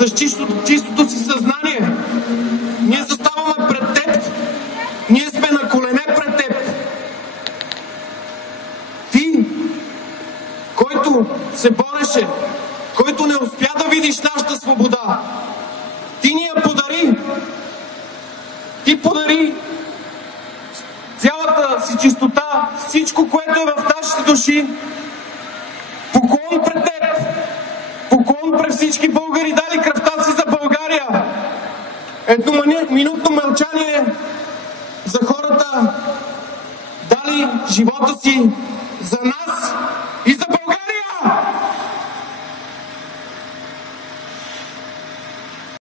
с чистото си съзнание. Ние заставаме пред теб. Ние сме на колене пред теб. Ти, който се бореше, който не успя да видиш нашата свобода, ти ни я подари. Ти подари цялата си чистота, всичко, което е в нашите души. Поклон пред теб! Поклон пред всички българи, дали кръвта си за България! Едно минутно мълчание за хората, дали живота си за нас и за България!